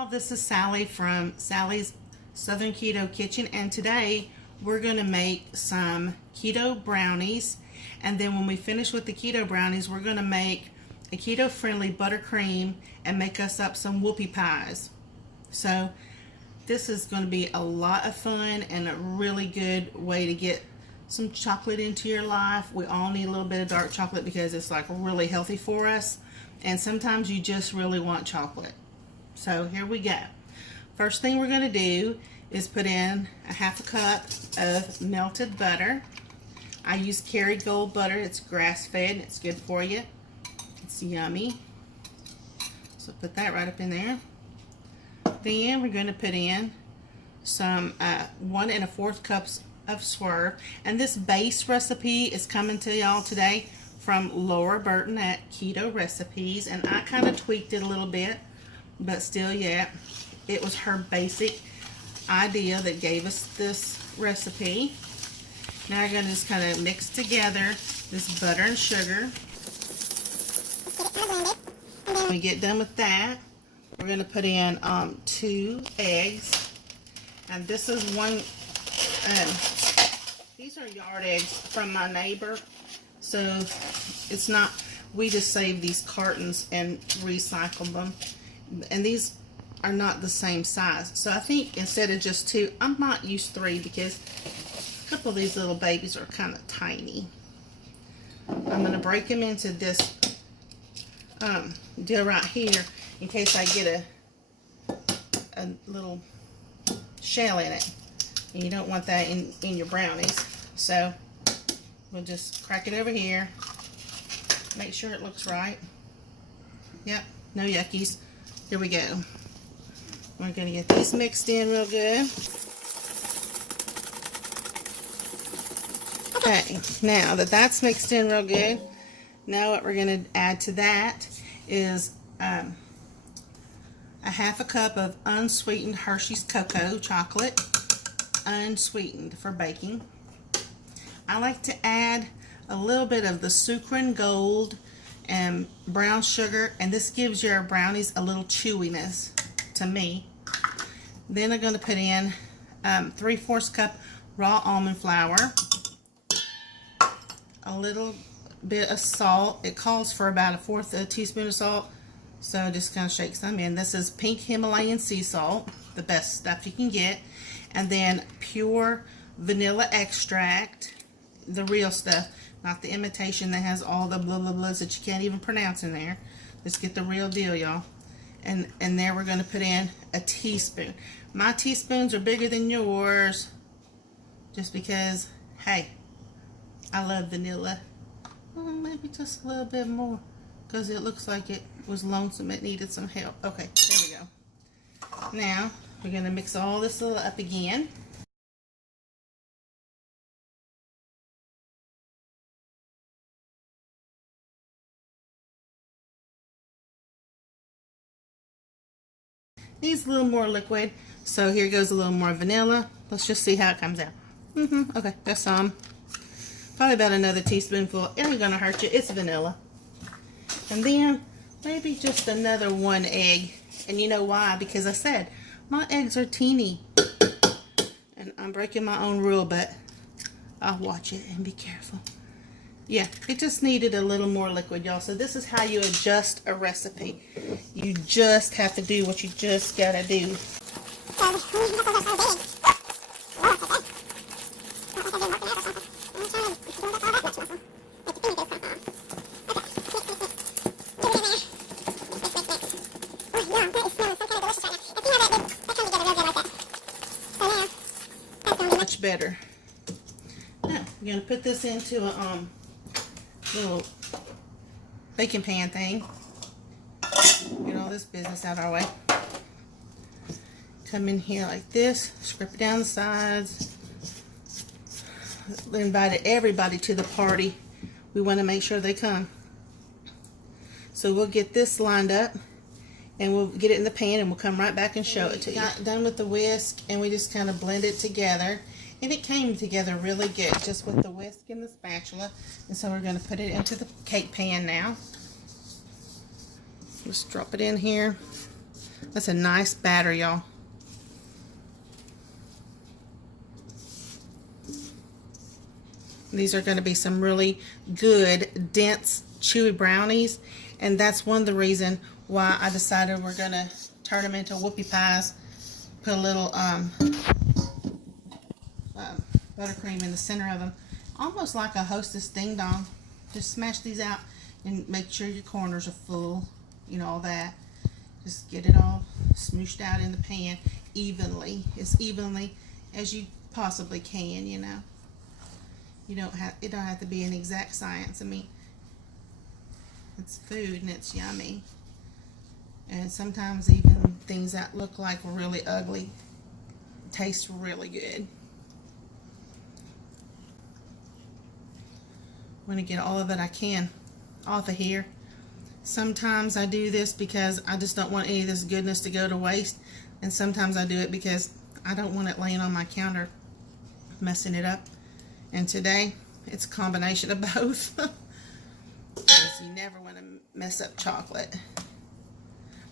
Y'all, this is Sally from Sally's Southern Keto Kitchen, and today we're going to make some keto brownies. And then when we finish with the keto brownies, we're going to make a keto friendly buttercream and make us up some whoopie pies. So this is going to be a lot of fun and a really good way to get some chocolate into your life. We all need a little bit of dark chocolate because it's like really healthy for us, and sometimes you just really want chocolate. So here we go. First thing we're going to do is put in a half a cup of melted butter. I use Kerrygold butter. It's grass-fed and it's good for you. It's yummy. So put that right up in there. Then we're going to put in some 1 1/4 cups of swerve. And this base recipe is coming to y'all today from Laura Burton at Keto Recipes. And I kind of tweaked it a little bit, but still, yeah, it was her basic idea that gave us this recipe. Now we're going to just kind of mix together this butter and sugar. When we get done with that, we're going to put in 2 eggs. And this is one, these are yard eggs from my neighbor. So it's not, we just save these cartons and recycle them. And these are not the same size. So I think instead of just 2, I might use 3 because a couple of these little babies are kind of tiny. I'm going to break them into this deal right here in case I get a little shell in it. And you don't want that in your brownies. So we'll just crack it over here. Make sure it looks right. Yep, no yuckies. Here we go. We're going to get these mixed in real good. Okay, now that that's mixed in real good, now what we're going to add to that is a half a cup of unsweetened Hershey's cocoa chocolate, unsweetened for baking. I like to add a little bit of the Sucrin Gold and brown sugar, and this gives your brownies a little chewiness to me. Then I'm going to put in 3/4 cup raw almond flour, a little bit of salt. It calls for about 1/4 teaspoon of salt, so just kind of shake some in. This is pink Himalayan sea salt, the best stuff you can get. And then pure vanilla extract, the real stuff, not the imitation that has all the blah blah blahs that you can't even pronounce in there. Let's get the real deal, y'all. And there we're going to put in a teaspoon. My teaspoons are bigger than yours, just because, hey, I love vanilla. Well, maybe just a little bit more, because it looks like it was lonesome. It needed some help. Okay, there we go. Now we're going to mix all this up again. Needs a little more liquid, so here goes a little more vanilla. Let's just see how it comes out. Okay, that's some. Probably about another teaspoonful. It ain't gonna hurt you. It's vanilla. And then maybe just another 1 egg. And you know why? Because I said my eggs are teeny. And I'm breaking my own rule, but I'll watch it and be careful. Yeah, it just needed a little more liquid, y'all. So this is how you adjust a recipe. You just have to do what you just gotta do. Much better. Now, I'm gonna put this into a little baking pan thing. Get all this business out of our way. Come in here like this, scrape it down the sides. We invited everybody to the party. We want to make sure they come. So we'll get this lined up and we'll get it in the pan and we'll come right back and show it to you. Got done with the whisk and we just kind of blend it together. And it came together really good just with the whisk and the spatula. And so we're going to put it into the cake pan now. Just drop it in here. That's a nice batter, y'all. These are going to be some really good, dense, chewy brownies. And that's one of the reasons why I decided we're going to turn them into whoopie pies. Put a little buttercream in the center of them. Almost like a Hostess Ding Dong. Just smash these out and make sure your corners are full. You know, all that. Just get it all smooshed out in the pan evenly. As evenly as you possibly can, you know. It don't have to be an exact science. I mean, it's food and it's yummy. And sometimes even things that look like really ugly taste really good. I'm going to get all of it I can off of here. Sometimes I do this because I just don't want any of this goodness to go to waste. And sometimes I do it because I don't want it laying on my counter messing it up. And today, it's a combination of both. Because you never want to mess up chocolate.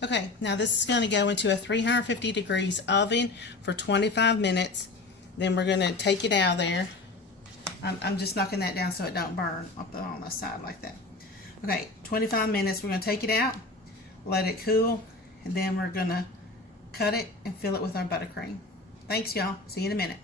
Okay, now this is going to go into a 350 degrees oven for 25 minutes. Then we're going to take it out of there. I'm just knocking that down so it don't burn. I'll put it on the side like that. Okay, 25 minutes. We're going to take it out, let it cool, and then we're going to cut it and fill it with our buttercream. Thanks, y'all. See you in a minute.